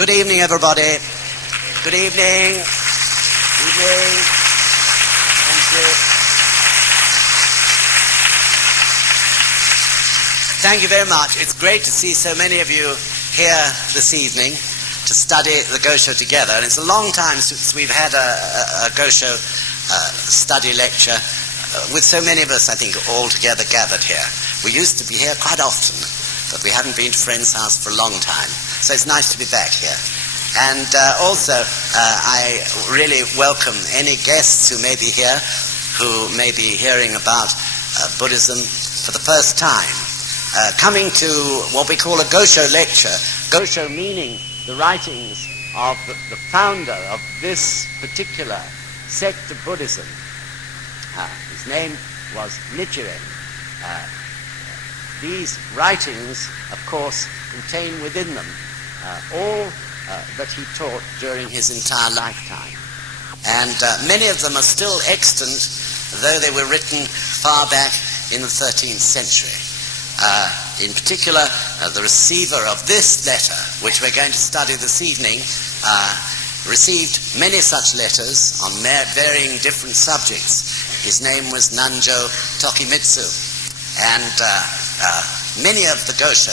Good evening, everybody. Good evening. Evening. Thank you. Thank you very much. It's great to see so many of you here this evening to study the Gosho together. And it's a long time since we've had a Gosho study lecture with so many of us, I think, all together gathered here. We used to be here quite often, but we haven't been to Friend's house for a long time. So it's nice to be back here. And also, I really welcome any guests who may be here, who may be hearing about Buddhism for the first time. Coming to what we call a Gosho lecture, Gosho meaning the writings of the founder of this particular sect of Buddhism. His name was Nichiren. These writings, of course, contain within them all that he taught during his entire lifetime. And many of them are still extant, though they were written far back in the 13th century. In particular, the receiver of this letter, which we're going to study this evening, received many such letters on varying different subjects. His name was Nanjo Tokimitsu. And many of the Gosho,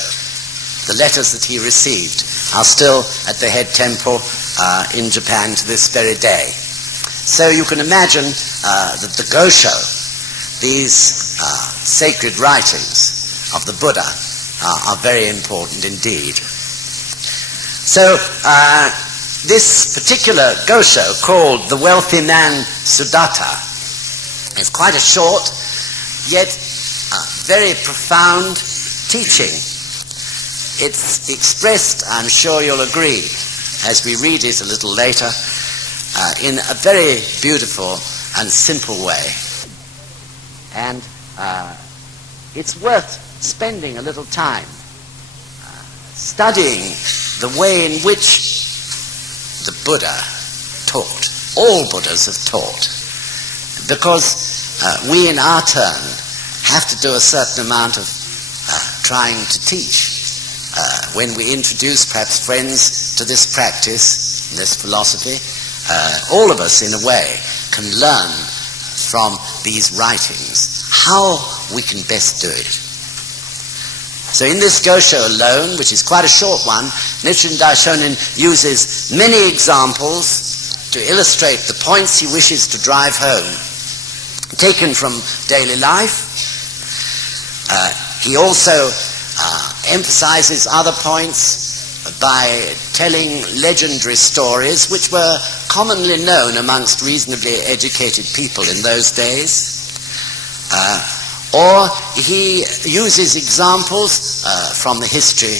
the letters that he received, are still at the head temple in Japan to this very day. So you can imagine that the Gosho, these sacred writings of the Buddha, are very important indeed. So this particular Gosho, called the Wealthy Man Sudatta, is quite a short, yet very profound teaching. It's expressed, I'm sure you'll agree, as we read it a little later, in a very beautiful and simple way. And it's worth spending a little time studying the way in which the Buddha taught. All Buddhas have taught. Because we in our turn have to do a certain amount of trying to teach. When we introduce perhaps friends to this practice, this philosophy, all of us in a way can learn from these writings how we can best do it. So in this Gosho alone, which is quite a short one, Nichiren Daishonin uses many examples to illustrate the points he wishes to drive home, taken from daily life. He also emphasizes other points by telling legendary stories which were commonly known amongst reasonably educated people in those days. Or he uses examples from the history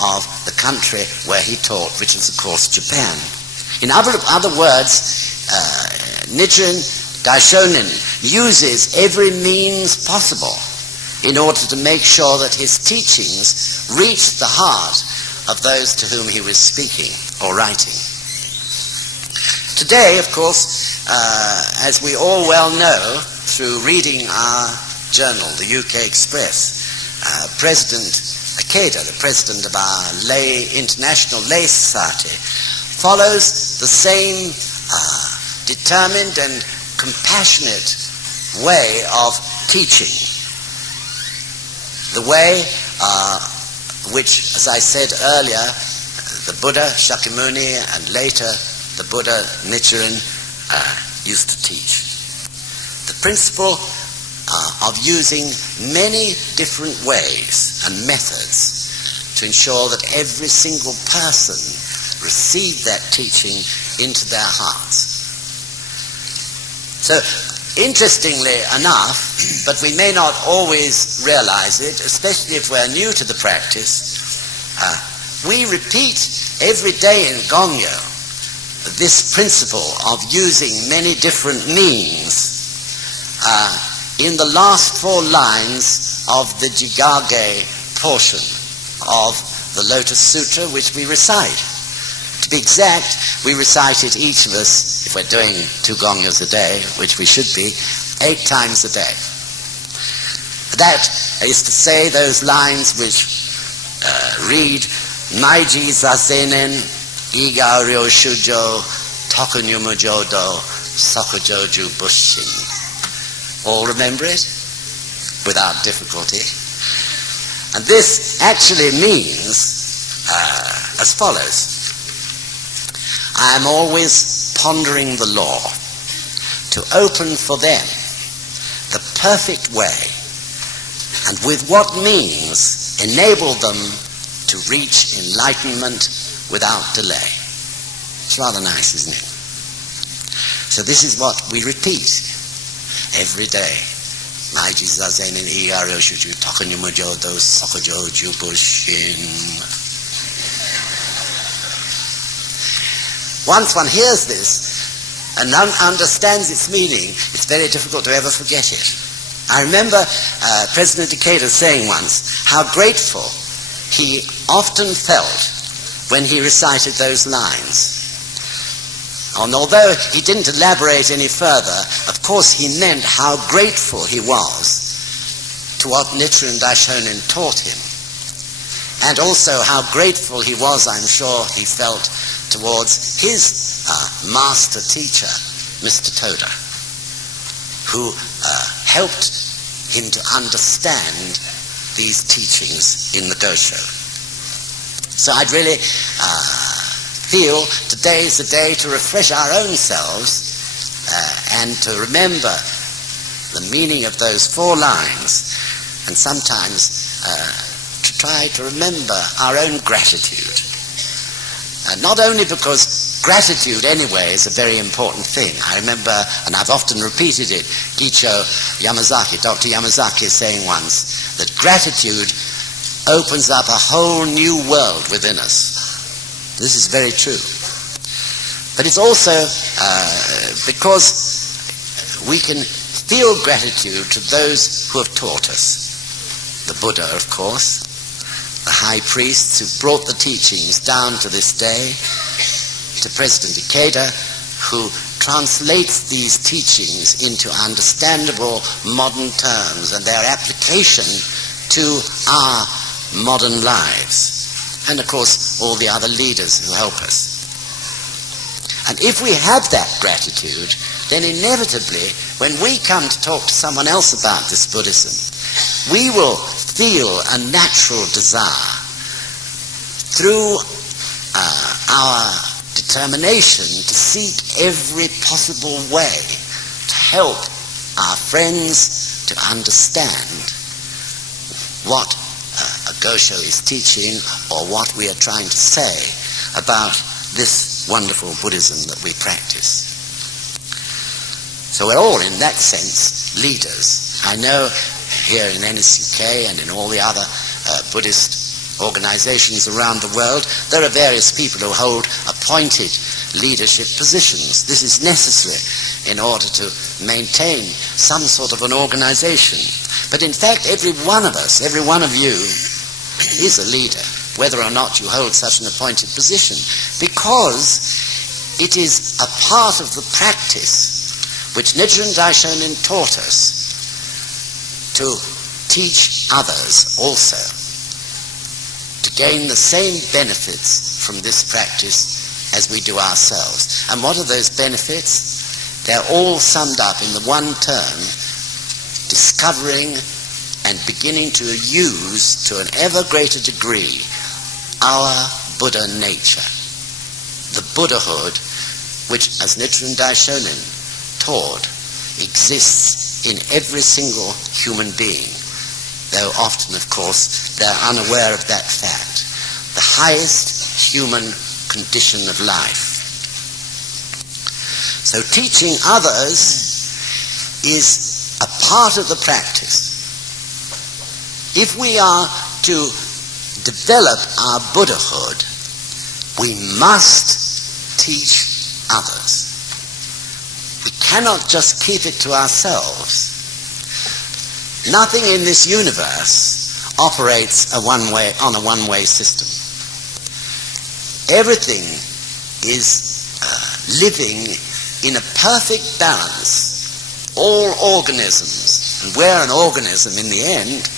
of the country where he taught, which is, of course, Japan. In other words, Nichiren Daishonin uses every means possible in order to make sure that his teachings reach the heart of those to whom he was speaking or writing. Today, of course, as we all well know, through reading our journal, the UK Express, President Ikeda, the president of our International Lay Society, follows the same determined and compassionate way of teaching. The way which, as I said earlier, the Buddha Shakyamuni and later the Buddha Nichiren used to teach. The principle of using many different ways and methods to ensure that every single person received that teaching into their hearts. So, interestingly enough, but we may not always realize it, especially if we're new to the practice, we repeat every day in Gongyo this principle of using many different means in the last 4 lines of the Jigage portion of the Lotus Sutra, which we recite. To be exact, we recite it, each of us, if we're doing 2 Gongyos a day, which we should be, 8 times a day. That is to say, those lines which read, Maiji Zasenen Igario Shujo Tokunyumujodo Sokujoju Bushin. All remember it? Without difficulty. And this actually means as follows. I am always pondering the law to open for them the perfect way, and with what means enable them to reach enlightenment without delay. It's rather nice, isn't it? So this is what we repeat every day. Maiji zazen in iario shuju tokunyumujodo sokujoju bushin. Once one hears this and understands its meaning, it's very difficult to ever forget it. I remember President Ikeda saying once how grateful he often felt when he recited those lines. And although he didn't elaborate any further, of course he meant how grateful he was to what Nichiren Daishonin taught him. And also how grateful he was, I'm sure he felt, towards his master teacher, Mr. Toda, who helped him to understand these teachings in the Gosho. So I'd really feel today is the day to refresh our own selves and to remember the meaning of those 4 lines, and sometimes to try to remember our own gratitude. Not only because gratitude anyway is a very important thing. I remember, and I've often repeated it, Dr. Yamazaki saying once that gratitude opens up a whole new world within us. This is very true. But it's also because we can feel gratitude to those who have taught us. The Buddha, of course, the high priests who brought the teachings down to this day, to President Ikeda, who translates these teachings into understandable modern terms and their application to our modern lives, and of course all the other leaders who help us. And if we have that gratitude, then inevitably when we come to talk to someone else about this Buddhism, we will feel a natural desire through our determination to seek every possible way to help our friends to understand what a Gosho is teaching or what we are trying to say about this wonderful Buddhism that we practice. So we're all, in that sense, leaders. I know here in NSUK and in all the other Buddhist organizations around the world, there are various people who hold appointed leadership positions. This is necessary in order to maintain some sort of an organization. But in fact, every one of us, every one of you, is a leader, whether or not you hold such an appointed position, because it is a part of the practice which Nichiren Daishonin taught us to teach others also, to gain the same benefits from this practice as we do ourselves. And what are those benefits? They're all summed up in the one term: discovering and beginning to use to an ever greater degree our Buddha nature, the Buddhahood which, as Nichiren Daishonin taught, exists in every single human being, though often, of course, they're unaware of that fact. The highest human condition of life. So teaching others is a part of the practice. If we are to develop our Buddhahood, we must teach others. We cannot just keep it to ourselves. Nothing in this universe operates on a one-way system. Everything is living in a perfect balance. All organisms, and we're an organism in the end,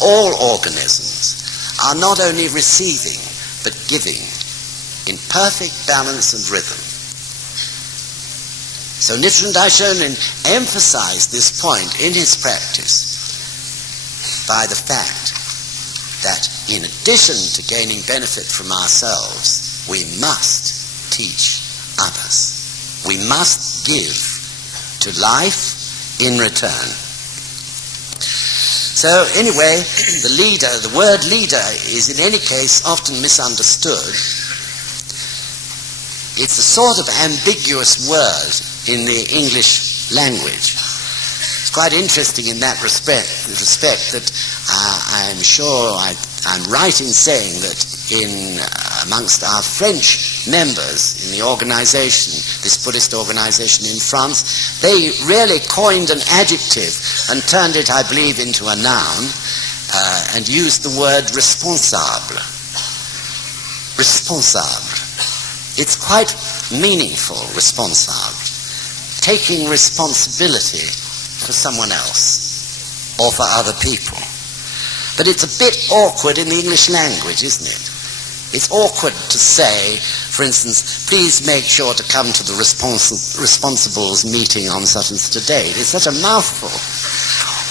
all organisms are not only receiving but giving. in perfect balance and rhythm. So Nichiren Daishonin emphasized this point in his practice by the fact that in addition to gaining benefit from ourselves, we must teach others. We must give to life in return. So anyway, the word leader is in any case often misunderstood. It's a sort of ambiguous word in the English language. It's quite interesting in that respect that I'm sure I'm right in saying that amongst our French members in the organization, this Buddhist organization in France, they really coined an adjective and turned it, I believe, into a noun and used the word responsable. Responsable. It's quite meaningful, responsable. Taking responsibility for someone else or for other people. But it's a bit awkward in the English language, isn't it? It's awkward to say, for instance, please make sure to come to the responsibles meeting on such and such a date. It's such a mouthful.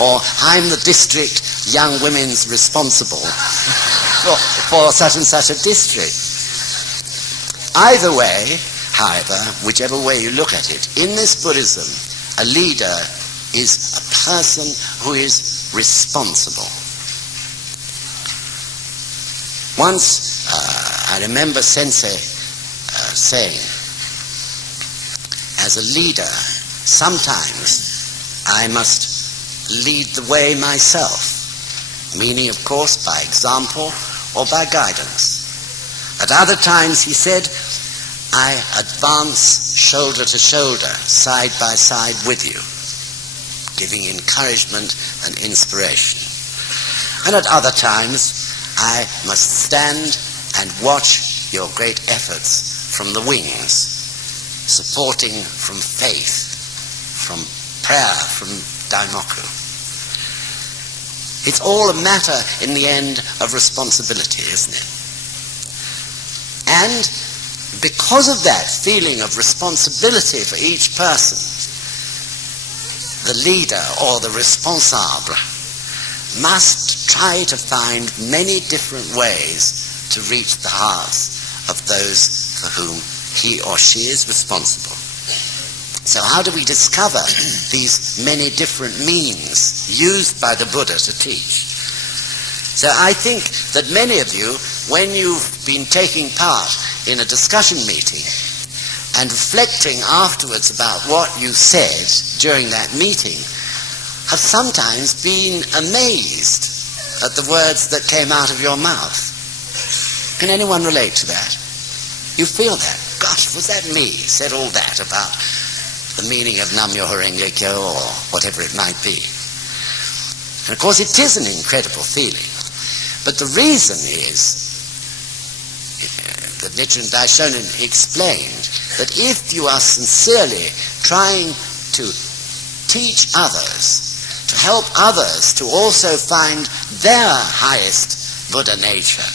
Or, I'm the district young women's responsible for such and such a district. Either way, however, whichever way you look at it, in this Buddhism, a leader is a person who is responsible. Once, I remember Sensei saying, as a leader, sometimes I must lead the way myself, meaning, of course, by example or by guidance. At other times, he said, I advance shoulder to shoulder, side by side with you, giving encouragement and inspiration. And at other times, I must stand and watch your great efforts from the wings, supporting from faith, from prayer, from daimoku. It's all a matter, in the end, of responsibility, isn't it? And because of that feeling of responsibility for each person, the leader or the responsable must try to find many different ways to reach the hearts of those for whom he or she is responsible. So how do we discover these many different means used by the Buddha to teach? So I think that many of you, when you've been taking part in a discussion meeting and reflecting afterwards about what you said during that meeting, have sometimes been amazed at the words that came out of your mouth. Can anyone relate to that? You feel that? Gosh, was that me? Said all that about the meaning of Nam-myoho Renge-kyo or whatever it might be. And of course it is an incredible feeling. But the reason is that Nichiren Daishonin explained that if you are sincerely trying to teach others, to help others to also find their highest Buddha nature,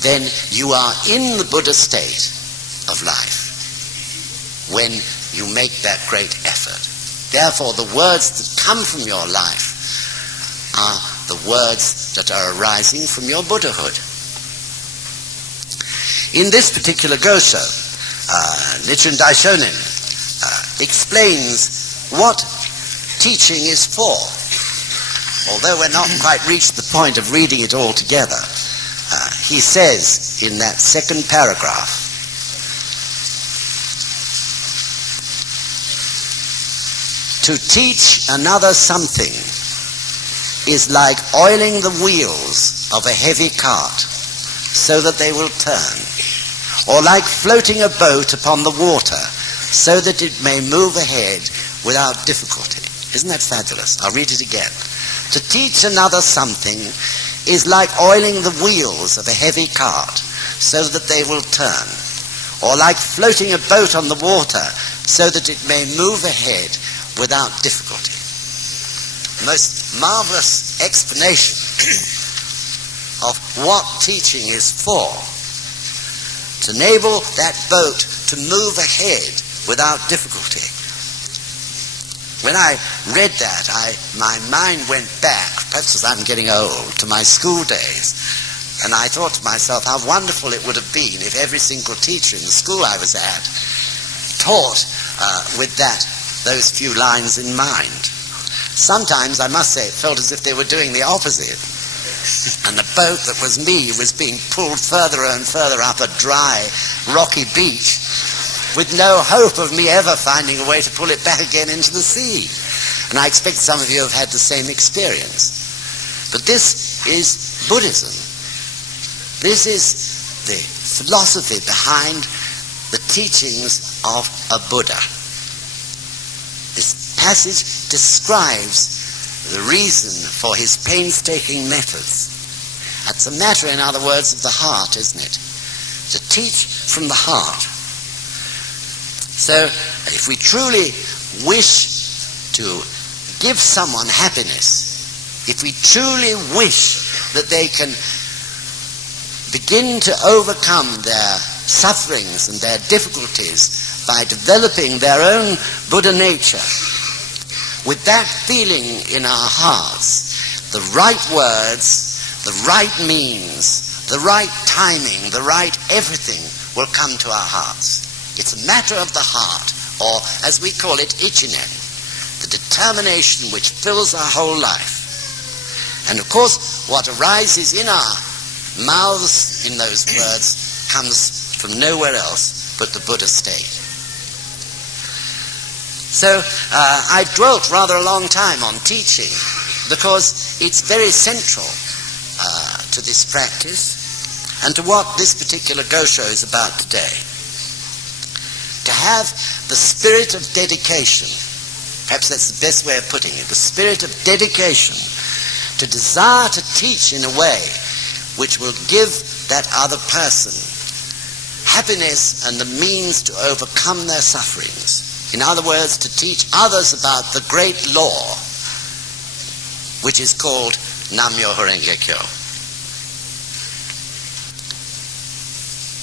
then you are in the Buddha state of life when you make that great effort. Therefore, the words that come from your life are the words that are arising from your Buddhahood. In this particular Gosho, Nichiren Daishonin explains what teaching is for. Although we're not quite reached the point of reading it all together, he says in that second paragraph, to teach another something is like oiling the wheels of a heavy cart so that they will turn, or like floating a boat upon the water so that it may move ahead without difficulty. Isn't that fabulous? I'll read it again. To teach another something is like oiling the wheels of a heavy cart so that they will turn, or like floating a boat on the water so that it may move ahead without difficulty. Most marvelous explanation of what teaching is for. to enable that boat to move ahead without difficulty. When I read that, my mind went back, perhaps as I'm getting old, to my school days. And I thought to myself how wonderful it would have been if every single teacher in the school I was at taught with those few lines in mind. Sometimes, I must say, it felt as if they were doing the opposite. And the boat that was me was being pulled further and further up a dry, rocky beach with no hope of me ever finding a way to pull it back again into the sea. And I expect some of you have had the same experience. But this is Buddhism. This is the philosophy behind the teachings of a Buddha. This passage describes the reason for his painstaking methods. That's a matter, in other words, of the heart, isn't it? To teach from the heart. So, if we truly wish to give someone happiness, if we truly wish that they can begin to overcome their sufferings and their difficulties by developing their own Buddha nature, with that feeling in our hearts, the right words, the right means, the right timing, the right everything will come to our hearts. It's a matter of the heart, or as we call it, ichinen, the determination which fills our whole life. And of course, what arises in our mouths in those words comes from nowhere else but the Buddha state. So I dwelt rather a long time on teaching because it's very central to this practice and to what this particular Gosho is about today. To have the spirit of dedication, perhaps that's the best way of putting it, the spirit of dedication, to desire to teach in a way which will give that other person happiness and the means to overcome their sufferings. In other words, to teach others about the great law, which is called Nam-myoho Renge Kyo.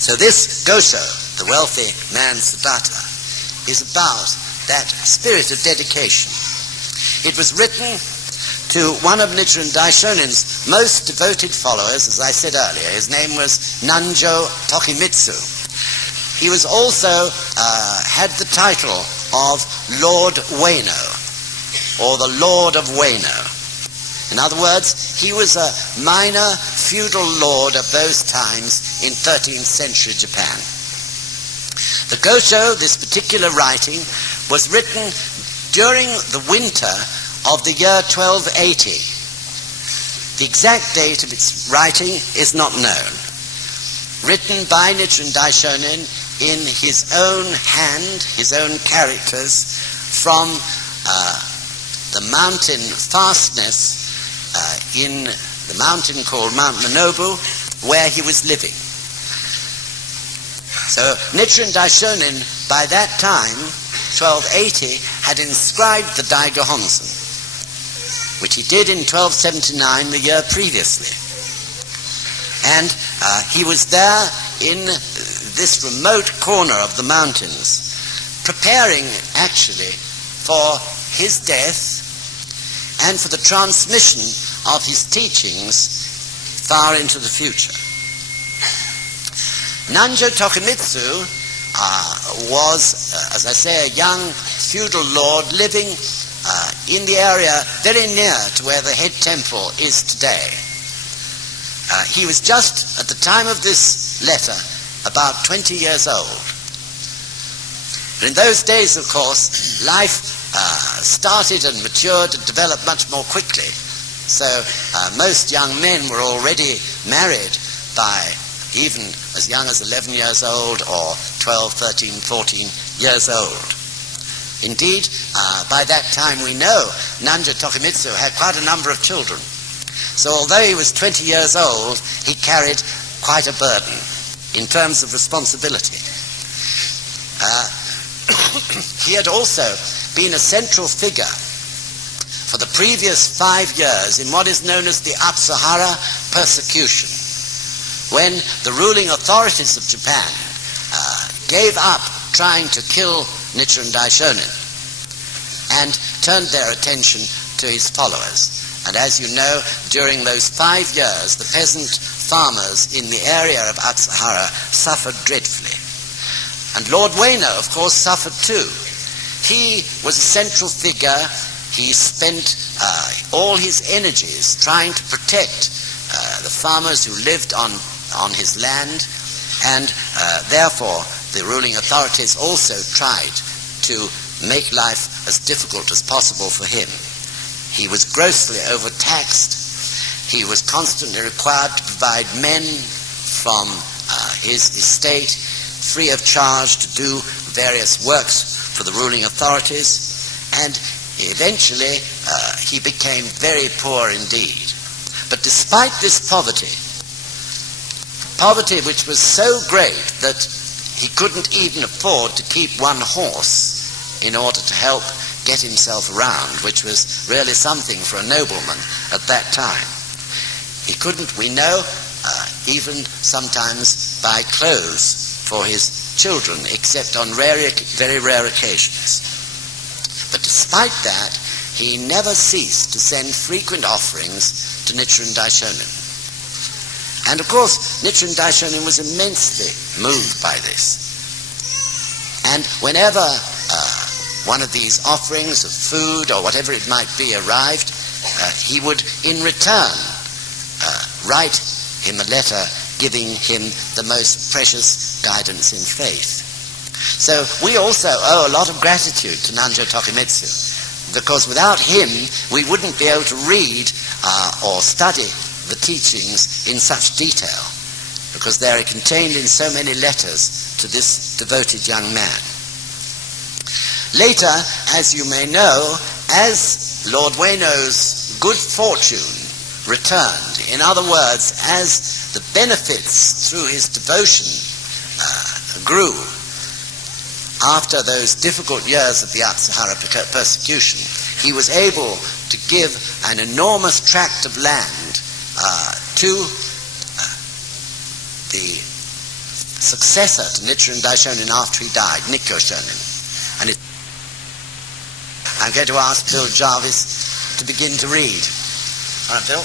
So this Gosho, the wealthy man Sudatta, is about that spirit of dedication. It was written to one of Nichiren Daishonin's most devoted followers, as I said earlier. His name was Nanjo Tokimitsu. He was also had the title of Lord Ueno, or the Lord of Ueno. In other words, he was a minor feudal lord of those times in 13th century Japan. The Gosho, this particular writing, was written during the winter of the year 1280. The exact date of its writing is not known. Written by Nichiren Daishonin in his own hand, his own characters, from the mountain fastness in the mountain called Mount Manobu, where he was living. So Nichiren Daishonin, by that time, 1280, had inscribed the Daiga Honsen, which he did in 1279, the year previously. And he was there in this remote corner of the mountains, preparing actually for his death and for the transmission of his teachings far into the future. Nanjo Tokimitsu was, as I say, a young feudal lord living in the area very near to where the head temple is today. He was just, at the time of this letter, about 20 years old. But in those days, of course, life started and matured and developed much more quickly. So most young men were already married by even as young as 11 years old or 12, 13, 14 years old. Indeed, by that time we know Nanjo Tokimitsu had quite a number of children. So although he was 20 years old, he carried quite a burden in terms of responsibility. He had also been a central figure for the previous 5 years in what is known as the Apsahara persecution, when the ruling authorities of Japan gave up trying to kill Nichiren Daishonin and turned their attention to his followers. And as you know, during those 5 years, the peasant farmers in the area of Atsuhara suffered dreadfully. And Lord Ueno, of course, suffered too. He was a central figure. He spent all his energies trying to protect the farmers who lived on his land, and therefore the ruling authorities also tried to make life as difficult as possible for him. He was grossly overtaxed. He was constantly required to provide men from his estate free of charge to do various works for the ruling authorities, and eventually he became very poor indeed. But despite this poverty which was so great that he couldn't even afford to keep one horse in order to help get himself around, which was really something for a nobleman at that time. He couldn't, we know, even sometimes buy clothes for his children, except on very rare occasions. But despite that, he never ceased to send frequent offerings to Nichiren Daishonin. And of course, Nichiren Daishonin was immensely moved by this. And whenever one of these offerings of food or whatever it might be arrived, he would in return write him a letter giving him the most precious guidance in faith. So we also owe a lot of gratitude to Nanjo Tokimitsu, because without him we wouldn't be able to read or study the teachings in such detail, because they are contained in so many letters to this devoted young man. Later, as you may know, as Lord Ueno's good fortune returned, in other words, as the benefits through his devotion grew after those difficult years of the Atsuhara persecution, he was able to give an enormous tract of land to the successor to Nichiren Daishonin after he died, Nikko Shonin. And I'm going to ask Bill Jarvis to begin to read. All right, Bill.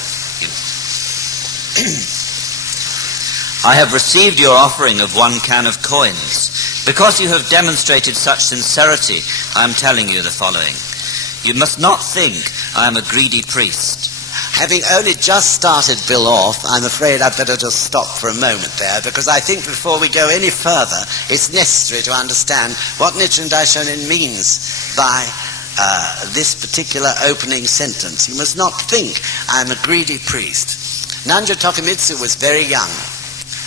I have received your offering of 1 can of coins. Because you have demonstrated such sincerity, I am telling you the following. You must not think I am a greedy priest. Having only just started Bill off, I'm afraid I'd better just stop for a moment there, because I think before we go any further, it's necessary to understand what Nichiren Daishonin means by this particular opening sentence. You must not think I'm a greedy priest. Nanjo Tokimitsu was very young.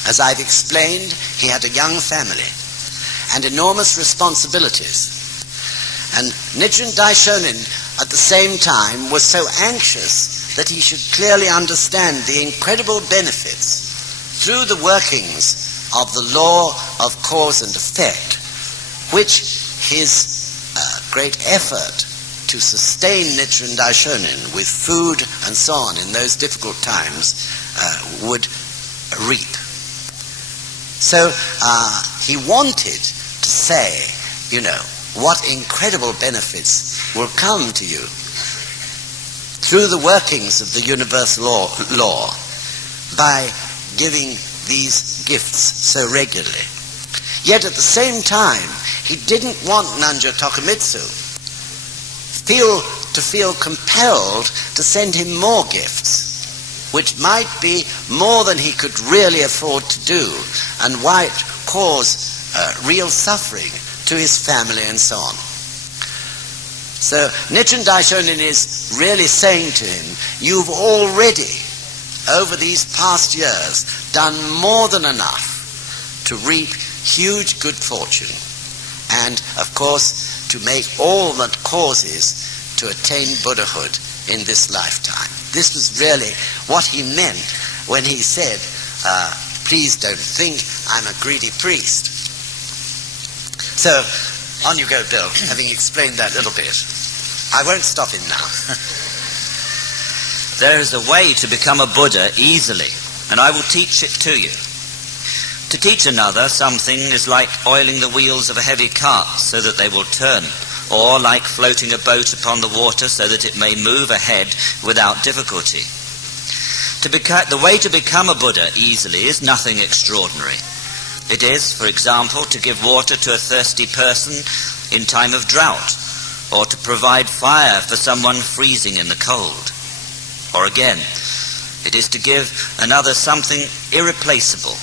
As I've explained, he had a young family and enormous responsibilities. And Nichiren Daishonin, at the same time, was so anxious that he should clearly understand the incredible benefits through the workings of the law of cause and effect, which his great effort to sustain Nichiren Daishonin with food and so on in those difficult times would reap. So he wanted to say, what incredible benefits will come to you through the workings of the universal law by giving these gifts so regularly. Yet at the same time, he didn't want Nanjo Tokimitsu to feel compelled to send him more gifts, which might be more than he could really afford to do, and might cause real suffering to his family and so on. So Nichiren Daishonin is really saying to him, you've already, over these past years, done more than enough to reap huge good fortune, and, of course, to make all that causes to attain Buddhahood in this lifetime. This was really what he meant when he said, please don't think I'm a greedy priest. So, on you go, Bill, having explained that little bit. I won't stop him now. There is a way to become a Buddha easily, and I will teach it to you. To teach another something is like oiling the wheels of a heavy cart so that they will turn, or like floating a boat upon the water so that it may move ahead without difficulty. The way to become a Buddha easily is nothing extraordinary. It is, for example, to give water to a thirsty person in time of drought, or to provide fire for someone freezing in the cold. Or again, it is to give another something irreplaceable.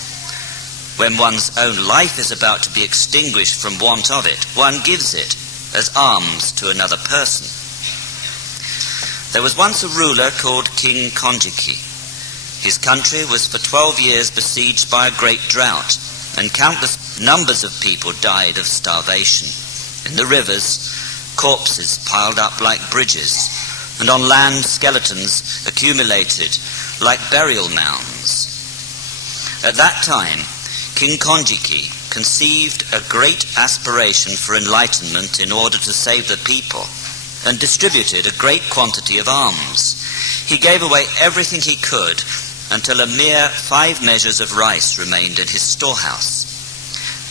When one's own life is about to be extinguished from want of it, one gives it as alms to another person. There was once a ruler called King Konjiki. His country was for 12 years besieged by a great drought, and countless numbers of people died of starvation. In the rivers, corpses piled up like bridges, and on land skeletons accumulated like burial mounds. At that time, King Konjiki conceived a great aspiration for enlightenment in order to save the people, and distributed a great quantity of alms. He gave away everything he could until a mere 5 measures of rice remained in his storehouse.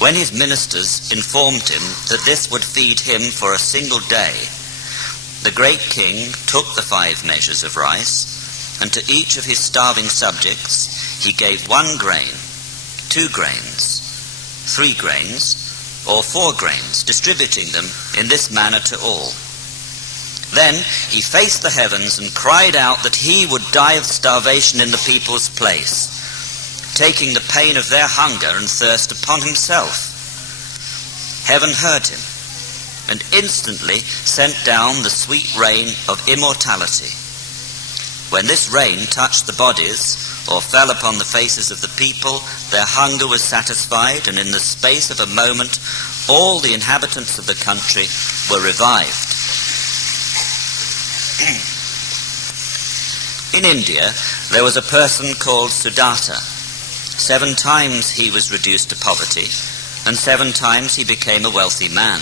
When his ministers informed him that this would feed him for a single day, the great king took the 5 measures of rice, and to each of his starving subjects he gave 1 grain, 2 grains, 3 grains, or 4 grains, distributing them in this manner to all. Then he faced the heavens and cried out that he would die of starvation in the people's place, taking the pain of their hunger and thirst upon himself. Heaven heard him, and instantly sent down the sweet rain of immortality. When this rain touched the bodies, or fell upon the faces of the people, their hunger was satisfied, and in the space of a moment all the inhabitants of the country were revived. In India, there was a person called Sudatta. 7 times he was reduced to poverty, and 7 times he became a wealthy man.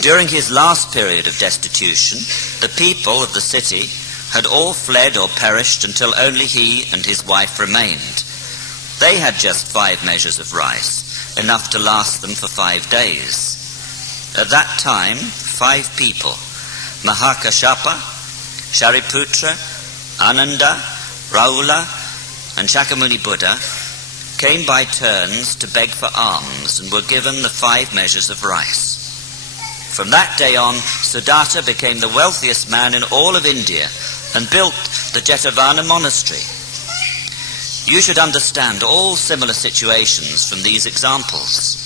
During his last period of destitution, the people of the city had all fled or perished until only he and his wife remained. They had just 5 measures of rice, enough to last them for 5 days. At that time, 5 people, Mahakashapa, Shariputra, Ananda, Rahula, and Shakyamuni Buddha, came by turns to beg for alms and were given the 5 measures of rice. From that day on, Sudatta became the wealthiest man in all of India and built the Jetavana monastery. You should understand all similar situations from these examples.